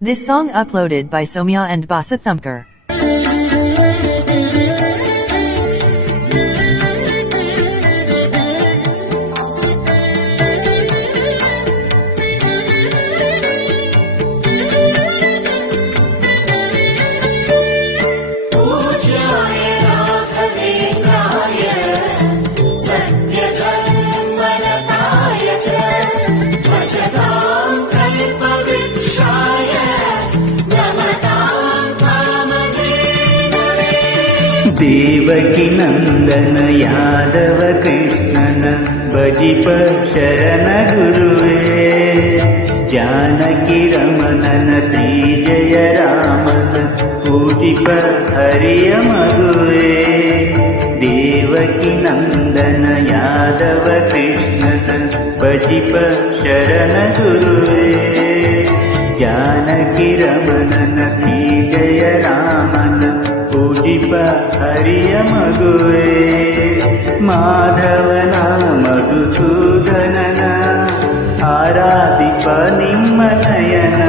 This song uploaded by Somya and Basa Thumkar. Devaki नंदन यादव कृष्णन भजिप शरण गुरुवे जानकी रमणन श्री जय रामन पूजिप हरिय मगुवे देवकी नंदन यादव कृष्णन भजिप शरण गुरुवे जानकी रमणन श्री जय रामन पूजिप हरिय मगुवे माधवನ ಮಧುಸೂದನನ ಆರಾಧಿಪ ನಿಮ್ಮ ನಯನ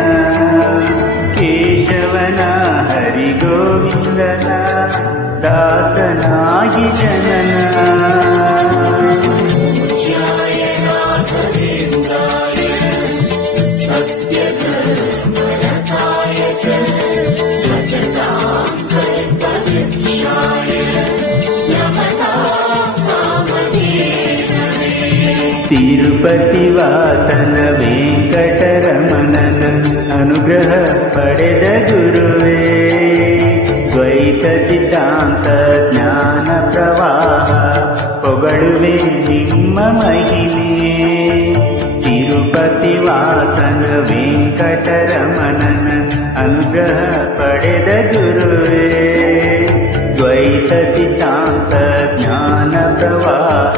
ಕೇಶವನ ಹರಿಗೋವಿಂದನ ದಾಸನಾಗಿ ಜನನ ತಿರುಪತಿ ವಾಸನ ವೆಂಕಟರಮಣನ ಅನುಗ್ರಹ ಪಡೆದ ಗುರುವೇ ದ್ವೈತ ಸಿದ್ಧಾಂತ ಜ್ಞಾನ ಪ್ರವಾಹ ಹೊಗಳುವೆ ನಿಮ್ಮ ಮಹಿಮೆ ತಿರುಪತಿ ವಾಸನ ವೆಂಕಟರಮಣನ ಅನುಗ್ರಹ ಪಡೆದ ಗುರುವೇ ದ್ವೈತ ಸಿದ್ಧಾಂತ ಜ್ಞಾನ ಪ್ರವಾಹ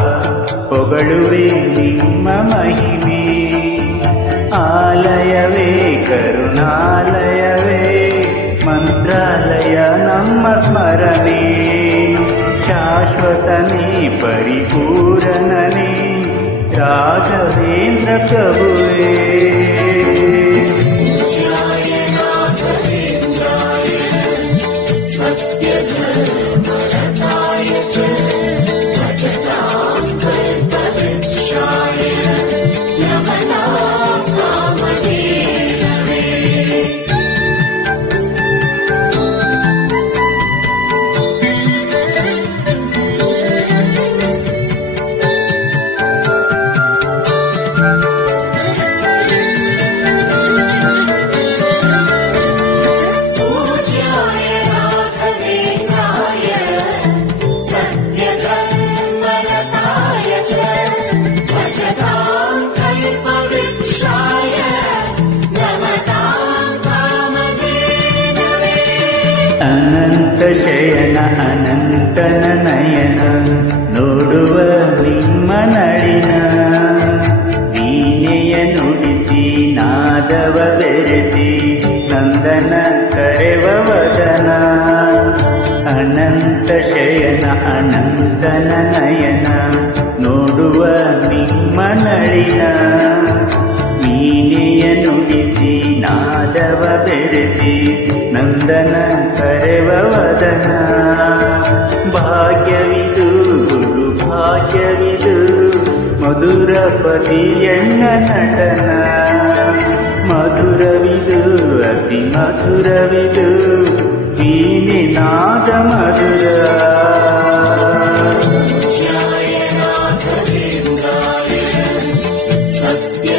ಹೊಗಳುವೆ ನಿಮ್ಮ ಮಹಿಮೆ ಆಲಯವೇ ಕರುಣಾಲಯವೇ ಮಂತ್ರಾಲಯ ನಮ್ಮ ಸ್ಮರಣೆ ಶಾಶ್ವತನೇ ಪರಿಪೂರಣನೇ ರಾಘವೇಂದ್ರ ಪ್ರಭುವೇ ಅನಂತ ಶಯನ ಅನಂತನ ನಯನ ನೋಡುವ ನಿಮ್ಮ ನಳಿನ ವೀಣೆಯ ನುಡಿಸಿ ನಾದವ ಬೆರೆಸಿ ನಂದನ ಕರೆವ ವದನ ಅನಂತ ಶಯನ ಅನಂತನ ನಯನ ನೋಡುವ ನಿಮ್ಮ ನಳಿನ ವೀಣೆಯ ನುಡಿಸಿ ನಾದವ ಬೆರೆಸಿ ನಂದನ ಕರೆವ ವದನ ಭಾಗ್ಯವಿದು ಗುರು ಭಾಗ್ಯವಿದು ಮಧುರ ಪತಿಯಣ್ಣ ನಟನ ಮಧುರವಿದು ಅತಿ ಮಧುರವಿದು ವೀಣೆ ನಾದ ಮಧುರ ಸತ್ಯ